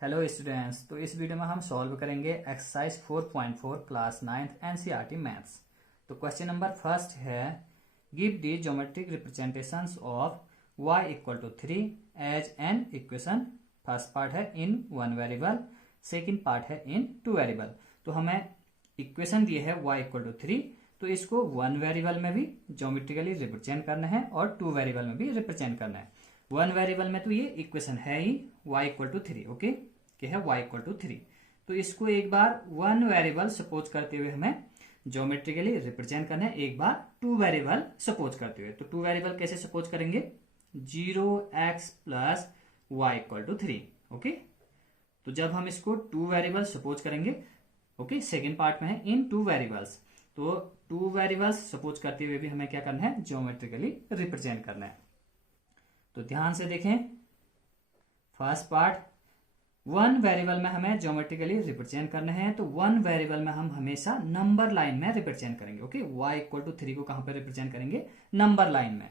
Hello students, तो इस video में हम सॉल्व करेंगे exercise 4.4 class 9th NCERT maths. तो क्वेश्चन नंबर फर्स्ट है, give the geometric representations of y equal to 3 as an equation. First part है in one variable, second part है in two variable. तो हमें equation दी है y equal to 3, तो इसको one variable में भी ज्योमेट्रिकली रिप्रेजेंट करना है और टू वेरिएबल में भी रिप्रेजेंट करना है। वन वेरिएबल में तो ये इक्वेशन है ही y इक्वल टू 3, ओके, कि है y इक्वल टू 3। तो इसको एक बार वन वेरिएबल सपोज करते हुए हमें ज्योमेट्रिकली रिप्रेजेंट करना है, एक बार टू वेरिएबल सपोज करते हुए। तो टू वेरिएबल कैसे सपोज करेंगे? 0x plus y equal to 3, okay. तो जब हम इसको टू वेरिएबल सपोज करेंगे, ओके, सेकेंड पार्ट में है इन टू वेरिएबल्स, तो टू वेरिएबल्स सपोज करते हुए भी हमें क्या करना है? ज्योमेट्रिकली रिप्रेजेंट करना है। तो ध्यान से देखें, फर्स्ट पार्ट वन वेरिएबल में हमें ज्योमेट्रिकली रिप्रेजेंट करना है, तो वन वेरिएबल में हम हमेशा नंबर लाइन में रिप्रेजेंट करेंगे, ओके। y इक्वल टू 3 को कहां पर रिप्रेजेंट करेंगे? नंबर लाइन में।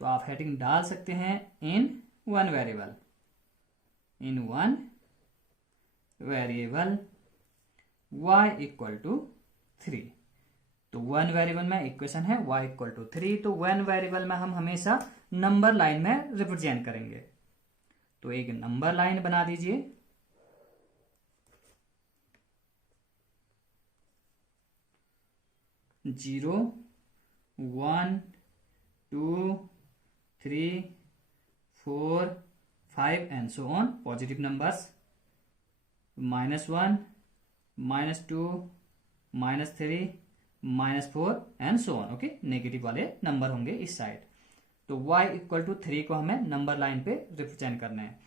तो आप हेडिंग डाल सकते हैं in one variable, in one variable y equal to 3। तो वन वेरिएबल में इक्वेशन है y इक्वल टू 3, तो वन वेरिएबल में हम हमेशा नंबर लाइन में रिप्रेजेंट करेंगे। तो एक नंबर लाइन बना दीजिए, zero, 1, 2, 3, 4, 5 and so on. Positive numbers -1, -2, -3, -4 and so on, okay. Negative वाले नंबर होंगे इस साइड। तो y इक्वल टू 3 को हमें नंबर लाइन पे रिप्रेजेंट करना है।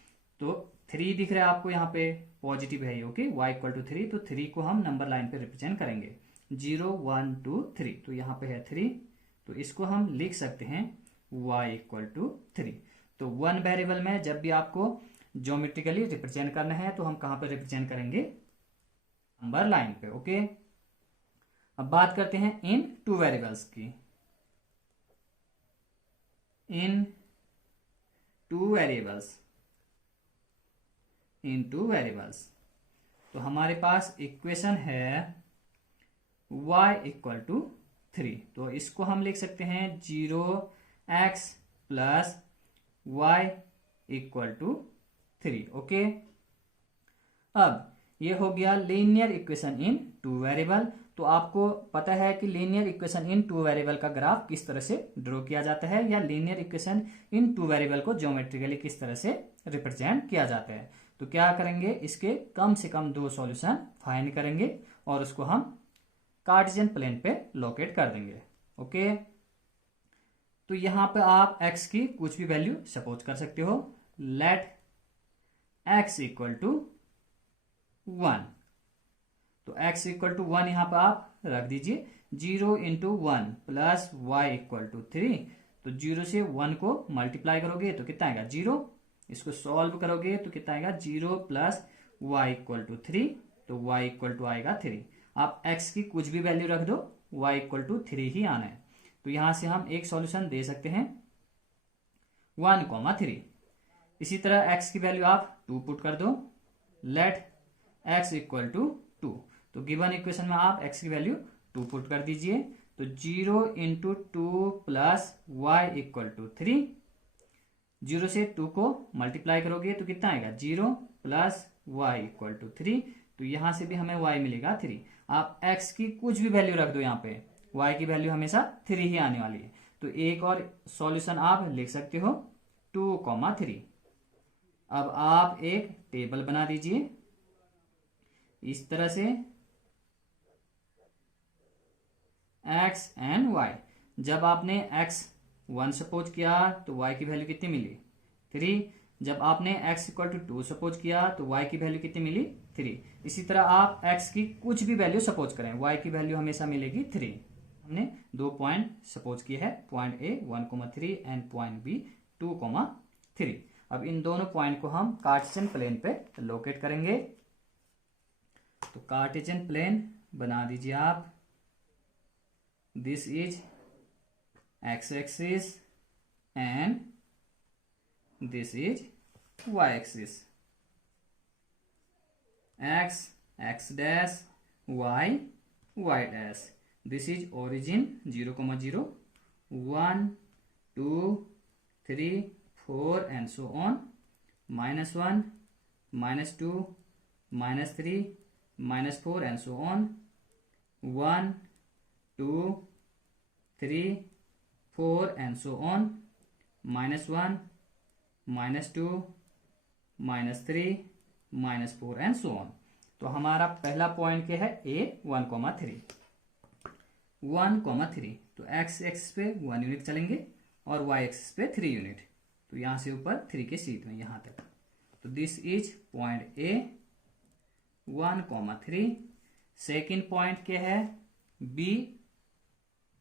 तो 3 दिख रहा है आपको यहाँ पे, पॉजिटिव है ये, ओके। y इक्वल टू 3, तो 3 को हम नंबर लाइन पे रिप्रेजेंट करेंगे। 0, 1, 2, 3, तो यहाँ पे है 3, तो इसको हम लिख सकते हैं y इक्वल टू 3। तो वन वेरिएबल में जब भी आपको ज्योमेट्रिकली रिप्रेजेंट करना है तो हम कहाँ पे रिप्रेजेंट करेंगे? नंबर लाइन पे, ओके। अब बात करते हैं इन टू वेरिएबल्स की। In two variables, in two variables, तो हमारे पास इक्वेशन है y इक्वल टू 3। तो इसको हम लिख सकते हैं 0x plus y equal to 3, okay. अब ये हो गया linear equation in two variable. तो आपको पता है कि linear equation in two variable का ग्राफ किस तरह से ड्रॉ किया जाता है, या linear equation in two variable को ज्योमेट्रिकली किस तरह से रिप्रेजेंट किया जाता है। तो क्या करेंगे, इसके कम से कम दो सॉल्यूशन फाइंड करेंगे और उसको हम कार्टेशियन प्लेन पे लोकेट कर देंगे, ओके। तो यहां पे आप x की कुछ भी वैल्यू सपोज कर सकते हो। लेट x इक्वल टू 1, तो x इक्वल टू 1 यहां पर आप रख दीजिए। 0 into 1 plus y equal to 3, तो 0 से 1 को मल्टीप्लाई करोगे तो कितना आएगा? 0। इसको सॉल्व करोगे तो कितना आएगा? 0 प्लस y इक्वल टू 3, तो y इक्वल टू आएगा 3। आप x की कुछ भी वैल्यू रख दो, y इक्वल टू 3 ही आना है। तो यहां से हम एक सॉल्यूशन दे सकते हैं 1, 3। इसी तरह x की वैल्यू आप 2 पुट कर दो। लेट x इक्वल टू 2, तो गिवन इक्वेशन में आप x की वैल्यू 2 पुट कर दीजिए। तो 0 into 2 plus y equal to 3, 0 से 2 को मल्टीप्लाई करोगे तो कितना आएगा? 0 प्लस y इक्वल टू 3, तो यहां से भी हमें y मिलेगा 3। आप x की कुछ भी वैल्यू रख दो, यहाँ पे y की वैल्यू हमेशा 3 ही आने वाली है। तो एक और सॉल्यूशन आप लिख सकते हो 2, 3। अब आप एक टेबल बना दीजिए इस तरह से, x एंड y। जब आपने x 1 सपोज किया तो y की वैल्यू कितनी मिली? 3। जब आपने x इक्वल टू 2 सपोज किया तो y की वैल्यू कितनी मिली? 3। इसी तरह आप x की कुछ भी वैल्यू सपोज करें, y की वैल्यू हमेशा मिलेगी 3। हमने 2 पॉइंट सपोज किए हैं, point A 1,3 and point B 2,3। अब इन दोनों पॉइंट को हम कार्टेशियन प्लेन पे लोकेट करेंगे। तो कार्टेशियन प्लेन बना दीजिए आप। This is x axis and this is y axis. x, x dash, y, y dash. This is origin 0, 0, 1, 2, 3, 4 and so on. -1, -2, -3, -4 and so on. 1, 2, 3, 4 and so on. -1, -2, -3, -4 and so on. तो हमारा पहला point क्या है? A 1, 3, 1, 3. तो x axis पे 1 unit चलेंगे और y axis पे 3 यूनिट. तो यहां से ऊपर 3 के सीध में यहां तक. तो this is point A 1, 3. Second point क्या है? B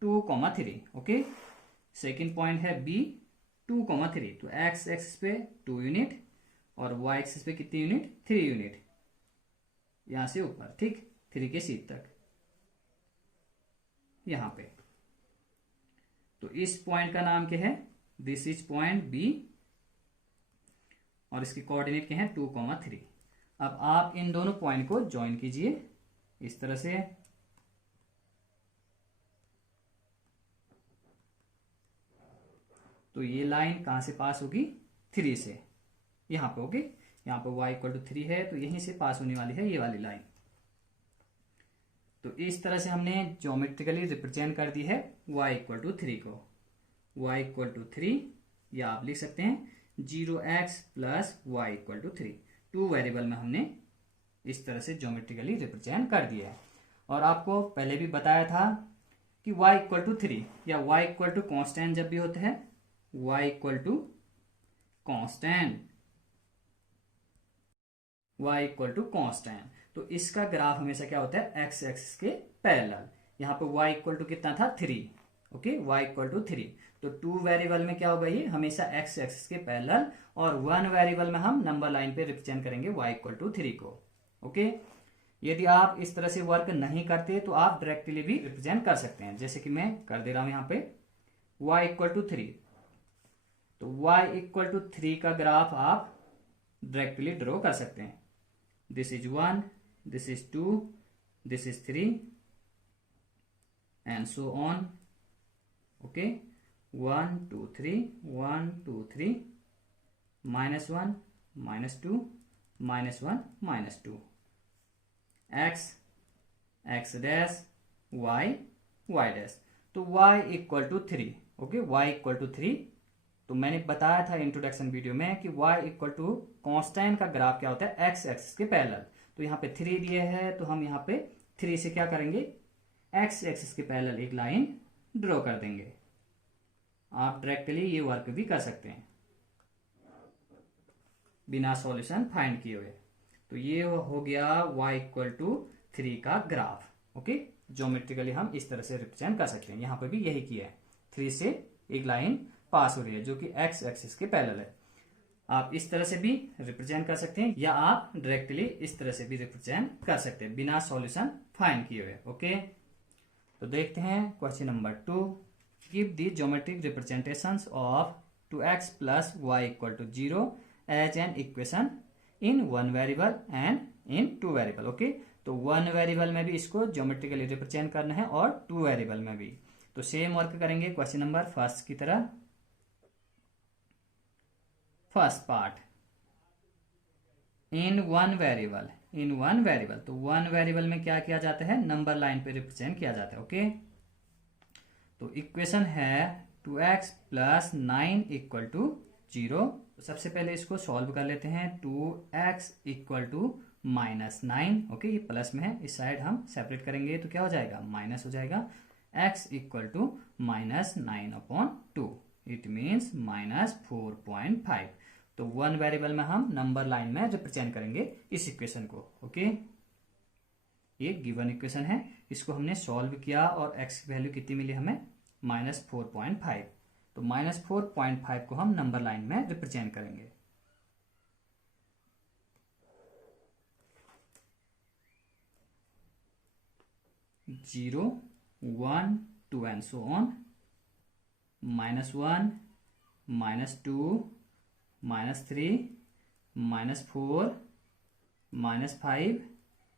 2, 3. ओके, सेकेंड पॉइंट है B 2, 3. तो x एक्सिस पे 2 यूनिट और y एक्सिस पे कितनी यूनिट? 3 यूनिट. यहां से ऊपर, ठीक, 3 के सीध तक यहां पे. तो इस पॉइंट का नाम क्या है? दिस इज पॉइंट B और इसके कोऑर्डिनेट क्या है? 2, 3. अब आप इन दोनों पॉइंट को ज्वाइन कीजिए इस तरह से. तो ये लाइन कहां से पास होगी? 3 से यहां पे. ओके, यहां पे y = 3 है तो यहीं से पास होने वाली है ये वाली लाइन. तो इस तरह से हमने ज्योमेट्रिकली रिप्रेजेंट कर दी है y = 3 को. y = 3 या आप लिख सकते हैं 0x + y = 3. 2 वेरिएबल में हमने इस तरह से ज्योमेट्रिकली रिप्रेजेंट कर दिया है. और आपको पहले भी बताया था कि y = 3 या y = कांस्टेंट जब भी होता है, y = कांस्टेंट, y = कांस्टेंट, तो इसका ग्राफ हमेशा क्या होता है? x एक्सिस के पैरेलल. यहाँ पे y = कितना था? 3. Okay, y = 3. तो 2 वेरिएबल में क्या होगा? ये हमेशा x एक्सिस के पैरेलल. और 1 वेरिएबल में हम नंबर लाइन पे रिप्रेजेंट करेंगे y = 3 को. ओके, यदि आप इस तरह से वर्क नहीं करते तो आप डायरेक्टली भी रिप्रेजेंट कर सकते हैं, जैसे कि मैं कर दे रहा हूं यहाँ पे. y = 3, तो y = 3 का ग्राफ आप डायरेक्टली ड्रॉ कर सकते हैं. This is 1, this is 2, this is 3 and so on. Okay, 1, 2, 3, 1, 2, 3, -1, -2, -1, -2. x, x dash, y, y dash. तो y = 3. Okay, y = 3. तो मैंने बताया था इंट्रोडक्शन वीडियो में कि y = कांस्टेंट का ग्राफ क्या होता है? x एक्सिस के पैरेलल. तो यहाँ पे 3 दिए है तो हम यहाँ पे 3 से क्या करेंगे? x एक्सिस के पैरेलल एक लाइन ड्रॉ कर देंगे. आप डायरेक्टली ये वर्क भी कर सकते हैं बिना सॉल्यूशन फाइंड किए हुए. तो ये हो गया y = 3 का ग्राफ. ओके, ज्योमेट्रिकली हम इस तरह से रिप्रेजेंट कर सकते हैं. यहाँ पे भी यही किया है, 3 से एक लाइन पास हो रही है जो कि x एक्सिस के पैरेलल है. आप इस तरह से भी रिप्रेजेंट कर सकते हैं या आप डायरेक्टली इस तरह से भी रिप्रेजेंट कर सकते हैं बिना सॉल्यूशन फाइंड किए हुए. ओके, तो देखते हैं question number 2. Give the geometric representations of 2x + y = 0 as an equation in 1 variable and in 2 variable. Okay, तो 1 वेरिएबल में भी इसको ज्योमेट्रिकली रिप्रेजेंट करना है और 2 वेरिएबल में भी. तो सेम वर्क करेंगे क्वेश्चन नंबर 1 की तरह. फर्स्ट पार्ट, इन 1 वेरिएबल, इन 1 वेरिएबल. तो 1 वेरिएबल में क्या किया जाता है? नंबर लाइन पे रिप्रेजेंट किया जाता है. ओके, तो इक्वेशन है 2x + 9 = 0. तो सबसे पहले इसको सॉल्व कर लेते हैं. 2x = -9. ओके, ये प्लस में है, इस साइड हम सेपरेट करेंगे तो क्या हो जाएगा? माइनस हो जाएगा. x = -9/2. It means -4.5. तो 1 वेरिएबल में हम नंबर लाइन में रिप्रेजेंट करेंगे इस इक्वेशन को. ओके, ये गिवन इक्वेशन है, इसको हमने सॉल्व किया और x की वैल्यू कितनी मिली हमें? -4.5. तो -4.5 को हम नंबर लाइन में रिप्रेजेंट करेंगे. 0, 1, 2 and so on. -1, -2, -3, -4 -5,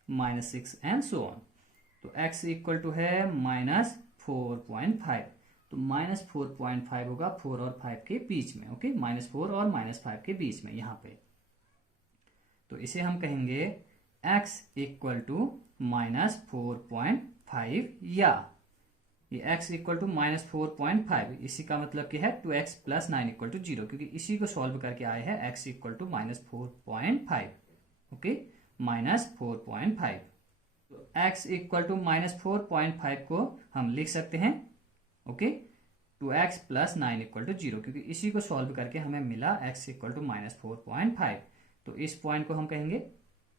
-6 and so on. तो x इक्वल टू है -4.5। तो -4.5 होगा 4 और 5 के बीच में। ओके, -4 और -5 के बीच में यहाँ पे। तो इसे हम कहेंगे x इक्वल टू -4.5, या ये x इक्वल टू -4.5, इसी का मतलब क्या है 2x + 9 इक्वल टू 0, क्योंकि इसी को सॉल्व करके आए हैं x इक्वल टू -4.5। ओके, -4.5। तो x इक्वल टू -4.5 को हम लिख सकते हैं ओके 2x + 9 इक्वल टू 0, क्योंकि इसी को सॉल्व करके हमें मिला x इक्वल टू -4.5। तो इस पॉइंट को हम कहेंगे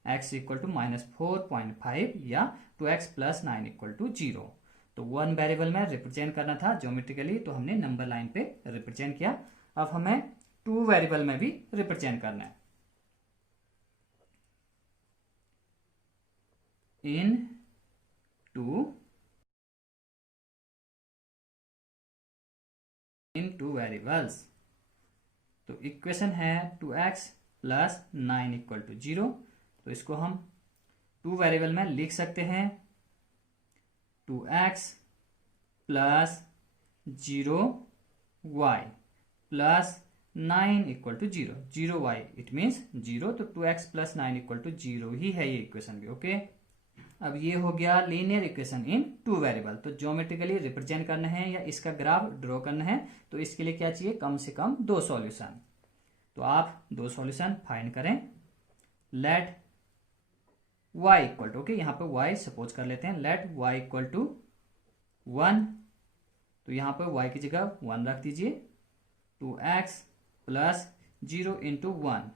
x इक्वल टू -4.5 या 2x + 9 इक्वल टू 0। तो वन वेरिएबल में रिप्रेजेंट करना था ज्योमेट्रिकली, तो हमने नंबर लाइन पे रिप्रेजेंट किया। अब हमें टू वेरिएबल में भी रिप्रेजेंट करना है। In two variables. तो इक्वेशन है 2x + 9 इक्वल टू 0। तो इसको हम टू वेरिएबल में लिख सकते हैं 2x + 0y + 9 equal to 0। 0y it means 0, तो 2x + 9 इक्वल टू 0 ही है ये इक्वेशन भी। ओके, अब ये हो गया linear equation in two variable. तो ज्योमेट्रिकली रिप्रेजेंट करना है या इसका ग्राफ ड्रॉ करना है, तो इसके लिए क्या चाहिए, कम से कम 2 सॉल्यूशन। तो आप 2 सॉल्यूशन फाइंड करें। Let y equal to, okay यहाँ पे y सपोज कर लेते हैं, लेट y इक्वल टू 1। तो यहाँ पर y की जगह 1 रख दीजिए। 2x + 0 × 1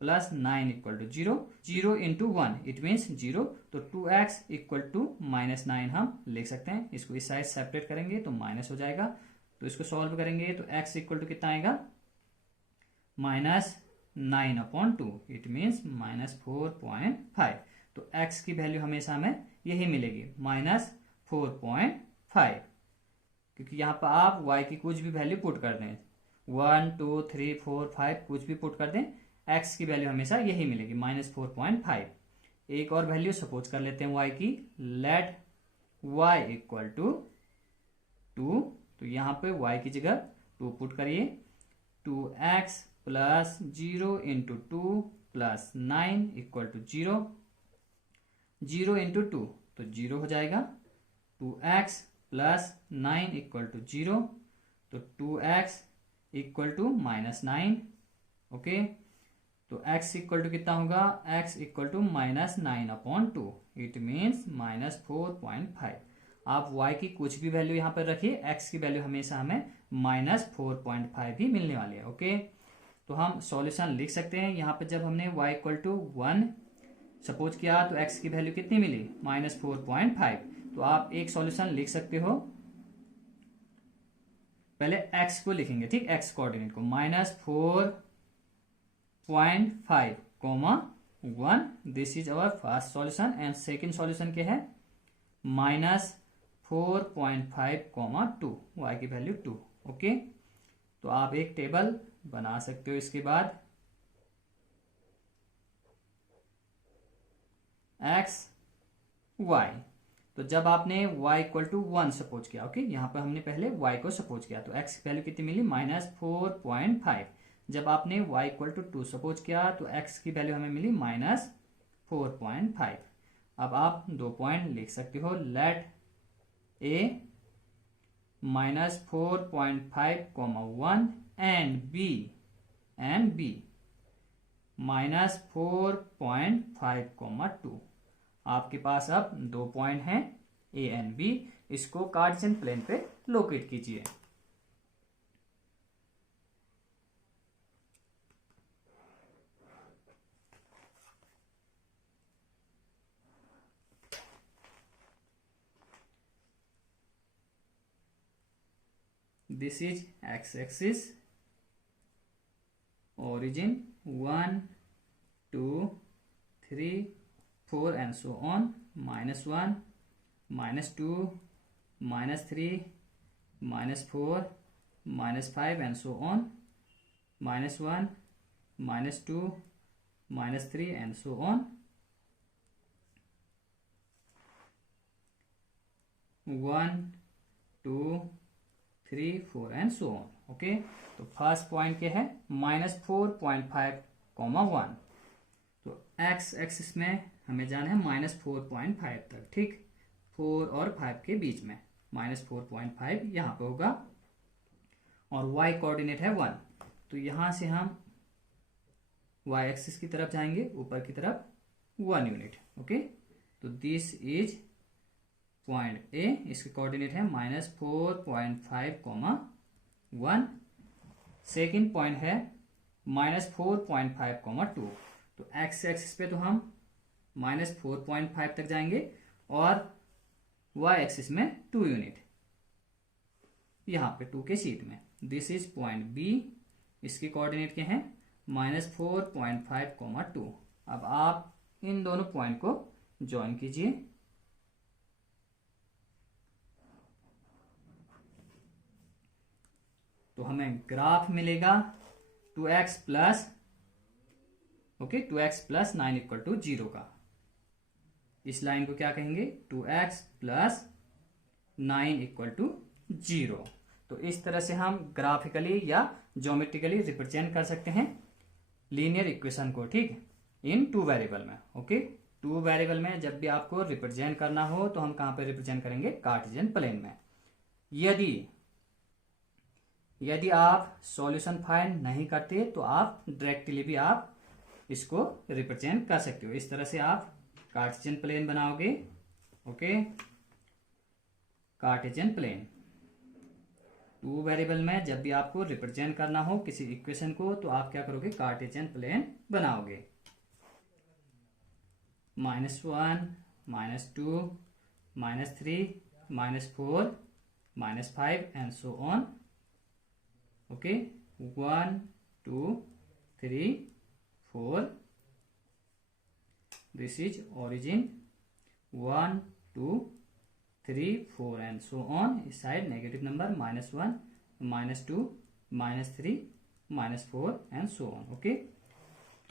+ 9 equal to 0। 0 × 1 it means 0, तो 2x इक्वल टू -9 हम लिख सकते हैं। इसको इस साइड सेपरेट करेंगे तो माइनस हो जाएगा। तो इसको सॉल्व करेंगे तो x इक्वल टू कितना आएगा, -9/2 इट मीन्स -4.5। तो x की वैल्यू हमेशा हमें यही मिलेगी, -4.5, क्योंकि यहाँ पर आप y की कुछ भी वैल्यू पुट कर दें, 1 2 3 4 5 कुछ भी पुट कर दें, x की वैल्यू हमेशा यही मिलेगी, -4.5। एक और वैल्यू सपोज कर लेते हैं y की, लेट y इक्वल टू 2। तो यहाँ पे y की जगह 2 पुट करिए। 2x + 0 × 2 + 9 equal to 0। 0 × 2 तो 0 हो जाएगा। 2x + 9 इक्वल टू 0, तो 2x इक्वल टू -9। ओके, तो x इक्वल टू कितना होगा, x equal to -9/2 it means -4.5। आप y की कुछ भी वैल्यू यहाँ पर रखिए, x की वैल्यू हमेशा हमें -4.5 ही मिलने वाली है। ओके, तो हम सॉल्यूशन लिख सकते हैं। यहाँ पे जब हमने y इक्वल टू 1 सपोज किया तो x की वैल्यू कितनी मिली, -4.5। तो आप एक सॉल्यूशन लिख सकते हो। पहले x को लिखेंगे, ठीक, x कोऑर्डिनेट को -4.5, 1, this is our first solution. And second solution क्या है, -4.5, 2, y की वैल्यू 2। ओके, तो आप एक टेबल बना सकते हो। इसके बाद x y, तो जब आपने y इक्वल टू 1 सपोज किया, ओके यहाँ पर हमने पहले y को सपोज किया, तो x की वैल्यू कितनी मिली, -4.5। जब आपने y इक्वल टू 2 सपोज किया तो x की वैल्यू हमें मिली -4.5। अब आप 2 पॉइंट लिख सकते हो, लेट a -4.5, 1 एंड b -4.5, 2। आपके पास अब 2 पॉइंट हैं ए एंड बी। इसको कार्टेशियन प्लेन पे लोकेट कीजिए। This is x axis, origin 1 2 3 4 and so on, -1 -2 -3 -4 -5 and so on, -1 -2 -3 and so on, 1 2 3 4 and so on. Okay, तो फर्स्ट पॉइंट क्या है, -4.5, 1। तो एक्स एक्सिस में हमें जाना है -4.5 तक, ठीक, 4 और 5 के बीच में -4.5 यहाँ पे होगा, और y कोऑर्डिनेट है 1। तो यहां से हम y एक्सिस की तरफ जाएंगे, ऊपर की तरफ 1 यूनिट। ओके, तो दिस इज पॉइंट ए, इसके कोऑर्डिनेट है -4.5, 1। सेकेंड पॉइंट है -4.5, 2। तो एक्स एक्सिस पे तो हम -4.5 तक जाएंगे और y एक्सिस में 2 यूनिट, यहाँ पे 2 के शीट में। दिस इज पॉइंट बी, इसके कोऑर्डिनेट क्या है, -4.5, 2। अब आप इन दोनों पॉइंट को ज्वाइन कीजिए। तो हमें ग्राफ मिलेगा 2x प्लस 9 इक्वल टू 0 का। इस लाइन को क्या कहेंगे, 2x प्लस 9 इक्वल टू 0। तो इस तरह से हम ग्राफिकली या ज्योमेट्रिकली रिप्रेजेंट कर सकते हैं लीनियर इक्वेशन को, ठीक, इन 2 वेरिएबल में। ओके, 2 वेरिएबल में जब भी आपको रिप्रेजेंट करना हो तो हम कहां पे रिप्रेजेंट करेंगे, कार्टेशियन प्लेन में। यदि आप सॉल्यूशन फाइंड नहीं करते तो आप डायरेक्टली भी आप इसको रिप्रेजेंट कर सकते हो। इस तरह से आप कार्टेशियन प्लेन बनाओगे। ओके, कार्टेशियन प्लेन 2 वेरिएबल में जब भी आपको रिप्रेजेंट करना हो किसी इक्वेशन को तो आप क्या करोगे, कार्टेशियन प्लेन बनाओगे। -1 -2 -3 -4 -5 and so on. Okay, 1 2 3 4, this is origin, 1 2 3 4 and so on. इस side negative number -1 -2 -3 -4 and so on. Okay,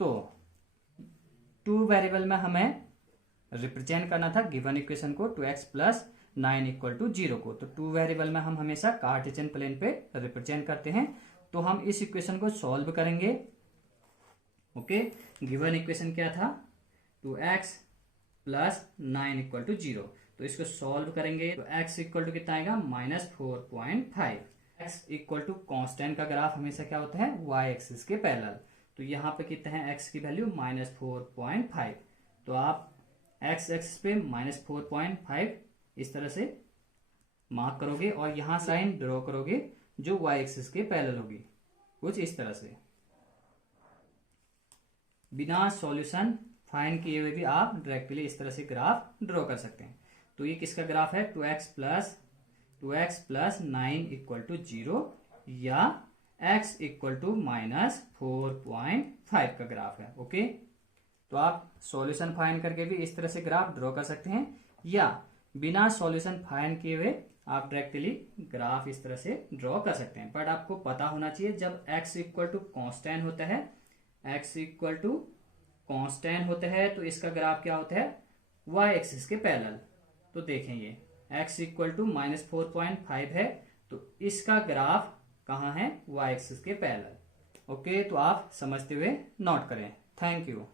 तो 2 वेरिएबल में हमें रिप्रेजेंट करना था गिवन इक्वेशन को, 2x प्लस 9 इक्वल टू 0 को। तो 2 वेरिएबल में हम हमेशा कार्टेशियन प्लेन पे रिप्रेजेंट करते हैं। तो हम इस इक्वेशन को सॉल्व करेंगे। ओके, गिवन इक्वेशन क्या था, 2x प्लस 9 इक्वल टू 0। तो इसको सॉल्व करेंगे तो x इक्वल टू कितना आएगा, -4.5। x इक्वल टू कॉन्स्टेंट का ग्राफ हमेशा क्या होता है, y एक्सिस के पैरेलल। तो यहाँ पे कितना है x की वैल्यू, -4.5। तो आप x एक्सिस पे -4.5 इस तरह से मार्क करोगे और यहां साइन ड्रॉ करोगे जो y एक्सिस के पैरेलल होगी, कुछ इस तरह से। बिना सॉल्यूशन फाइंड किए हुए भी आप डायरेक्टली इस तरह से ग्राफ ड्रॉ कर सकते हैं। तो ये किसका ग्राफ है, 2x प्लस 9 इक्वल टू 0 या x इक्वल टू -4.5 का ग्राफ है। ओके, तो आप सॉल्यूशन फाइंड करके भी इस तरह से ग्राफ ड्रॉ कर सकते हैं, या बिना सॉल्यूशन फाइंड किए हुए आप डायरेक्टली ग्राफ इस तरह से ड्रॉ कर सकते हैं। बट आपको पता होना चाहिए जब x इक्वल टू कॉन्स्टेंट होता है, x इक्वल टू कॉन्स्टेंट होता है तो इसका ग्राफ क्या होता है, y एक्सिस के पैरेलल। तो देखें ये x इक्वल टू -4.5 है तो इसका ग्राफ कहाँ है, y एक्सिस के पैरेलल। ओके, तो आप समझते हुए नोट करें। Thank you.